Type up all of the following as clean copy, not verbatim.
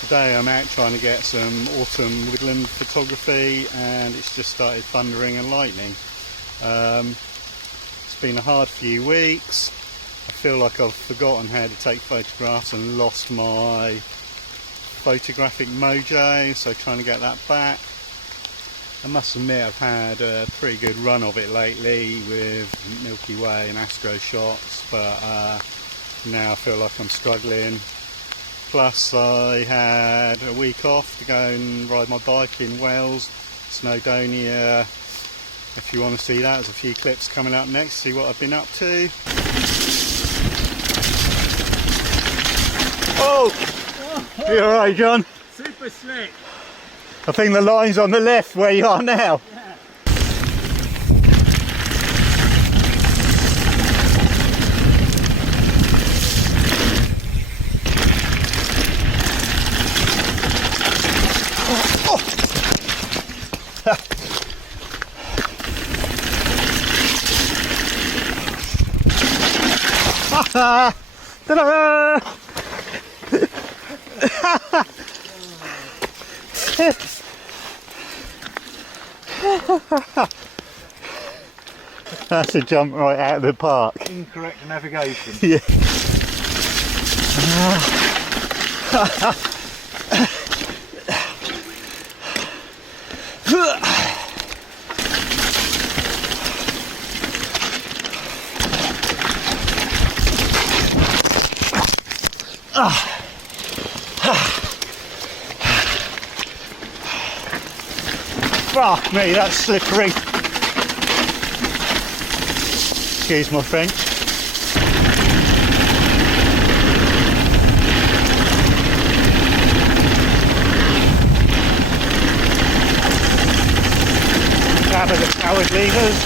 Today I'm out trying to get some autumn woodland photography, and it's just started thundering and lightning. It's been a hard few weeks. I feel like I've forgotten how to take photographs and lost my photographic mojo, so trying to get that back. I must admit I've had a pretty good run of it lately with Milky Way and Astro shots, but now I feel like I'm struggling. Plus I had a week off to go and ride my bike in Wales, Snowdonia. If you want to see that, there's a few clips coming up next, see what I've been up to. Oh! You alright, John? Super slick. I think the line's on the left where you are now. Ta-da! That's a jump right out of the park. Incorrect navigation. Yeah. Fuck me, that's slippery. Excuse my French. Grab the powered levers.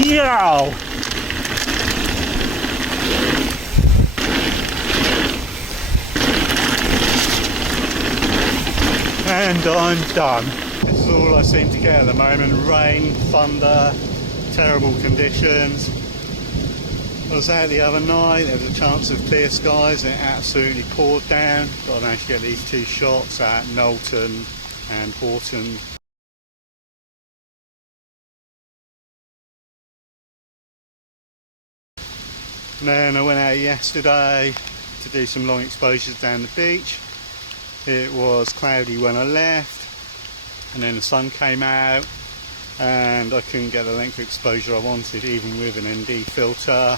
Yow! And I'm done. This is all I seem to get at the moment. Rain, thunder, terrible conditions. I was out the other night, there was a chance of clear skies and it absolutely poured down. But I managed to get these two shots at Knowlton and Horton. Then I went out yesterday to do some long exposures down the beach. It was cloudy when I left, and then the sun came out and I couldn't get the length of exposure I wanted even with an ND filter. I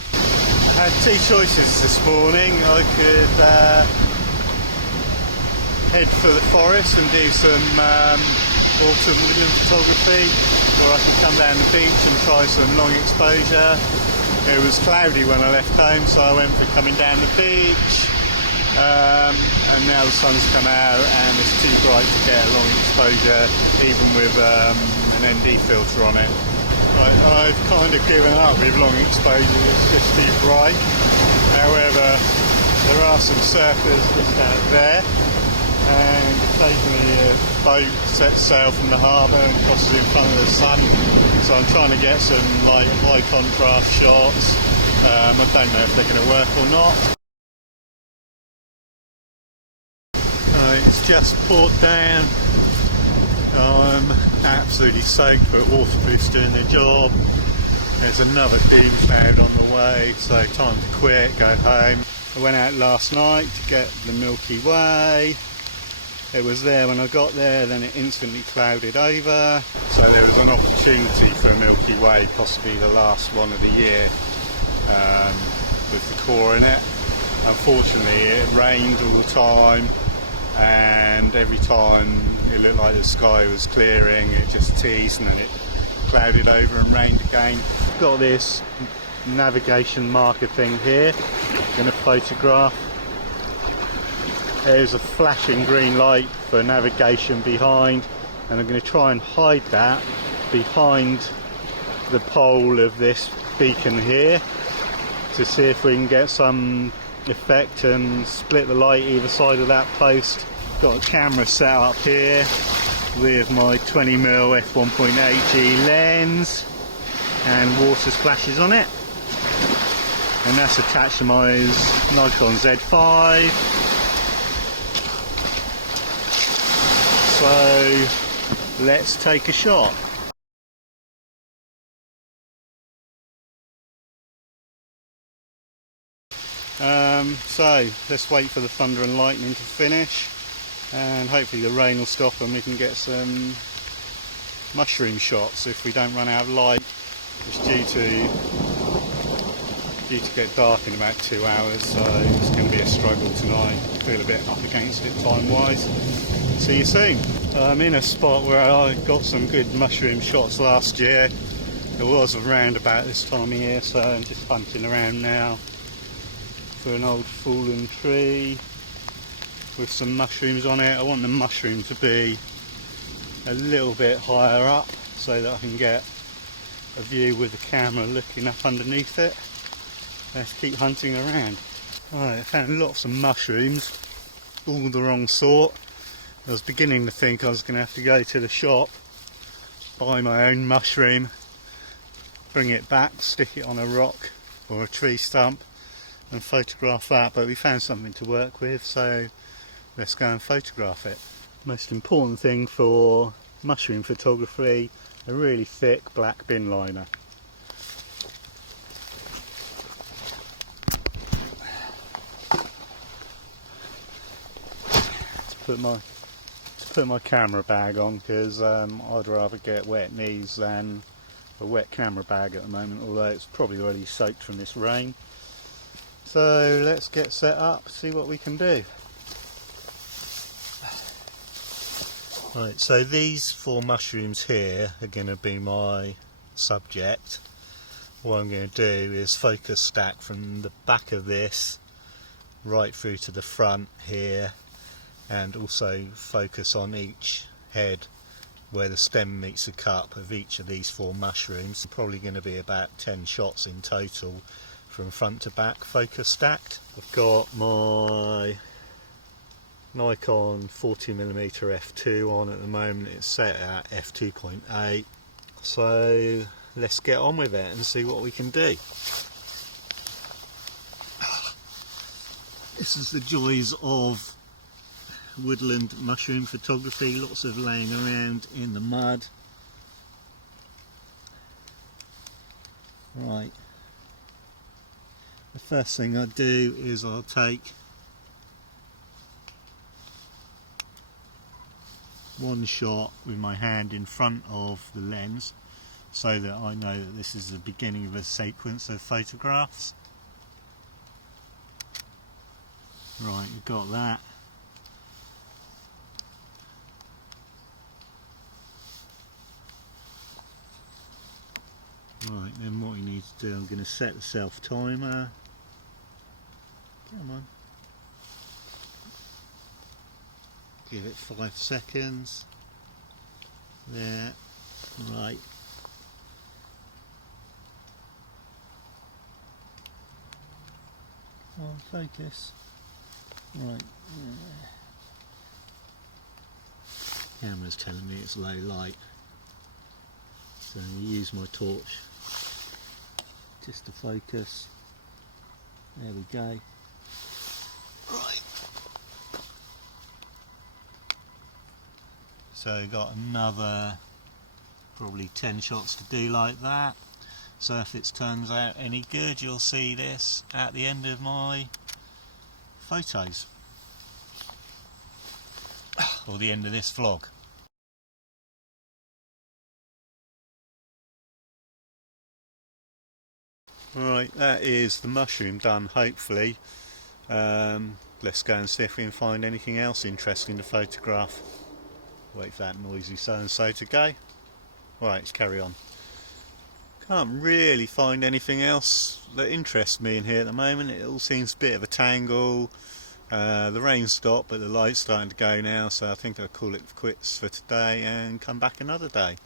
had two choices this morning. I could head for the forest and do some autumn woodland photography, or I could come down the beach and try some long exposure. It was cloudy when I left home, so I went for coming down the beach, and now the sun's come out and it's too bright to get a long exposure even with an ND filter on it. I've kind of given up with long exposure, it's just too bright. However, there are some surfers just out there, and occasionally a boat sets sail from the harbour and crosses in front of the sun, so I'm trying to get some like high contrast shots. I don't know if they're going to work or not. It's just poured down. I'm absolutely soaked, but waterproof's doing their job. There's another doom cloud on the way, so time to quit, go home. I went out last night to get the Milky Way. It was there when I got there, then it instantly clouded over. So there was an opportunity for a Milky Way, possibly the last one of the year, with the core in it. Unfortunately, it rained all the time, and every time it looked like the sky was clearing, it just teased, and then it clouded over and rained again. Got this navigation marker thing here. I'm going to photograph There's a flashing green light for navigation behind, and I'm going to try and hide that behind the pole of this beacon here to see if we can get some effect and split the light either side of that post. Got a camera set up here with my 20mm f1.8G lens and water splashes on it, and that's attached to my Nikon Z5. So let's take a shot. So let's wait for the thunder and lightning to finish, and hopefully the rain will stop and we can get some mushroom shots if we don't run out of light. It's due to get dark in about 2 hours, so it's going to be a struggle tonight. I feel a bit up against it time wise. See you soon. I'm in a spot where I got some good mushroom shots last year. It was around about this time of year, so I'm just hunting around now for an old fallen tree with some mushrooms on it. I want the mushroom to be a little bit higher up so that I can get a view with the camera looking up underneath it. Let's keep hunting around. Right, I found lots of mushrooms, all the wrong sort. I was beginning to think I was going to have to go to the shop, buy my own mushroom, bring it back, stick it on a rock or a tree stump and photograph that, but we found something to work with, so let's go and photograph it. Most important thing for mushroom photography, a really thick black bin liner. To put my camera bag on, because I'd rather get wet knees than a wet camera bag at the moment, although it's probably already soaked from this rain. So let's get set up, see what we can do. Right, so these 4 mushrooms here are going to be my subject. What I'm going to do is focus stack from the back of this right through to the front here, and also focus on each head where the stem meets the cup of each of these 4 mushrooms. Probably going to be about 10 shots in total from front to back focus stacked. I've got my Nikon 40mm f2 on at the moment. It's set at f2.8, so let's get on with it and see what we can do. This is the joys of woodland mushroom photography, lots of laying around in the mud. Right, the first thing I do is I'll take one shot with my hand in front of the lens so that I know that this is the beginning of a sequence of photographs. Right, you've got that. Right, then what you need to do, I'm going to set the self timer. Come on. Give it 5 seconds. There. Right. Oh, focus. Right. Camera's telling me it's low light, so I use my torch just to focus. There we go. Right. So got another probably 10 shots to do like that. So if it turns out any good, you'll see this at the end of my photos, or the end of this vlog. Right, that is the mushroom done, hopefully. Let's go and see if we can find anything else interesting to photograph. Wait for that noisy so-and-so to go. Right, let's carry on. Can't really find anything else that interests me in here at the moment. It all seems a bit of a tangle. The rain stopped, but the light's starting to go now, so I think I'll call it quits for today and come back another day.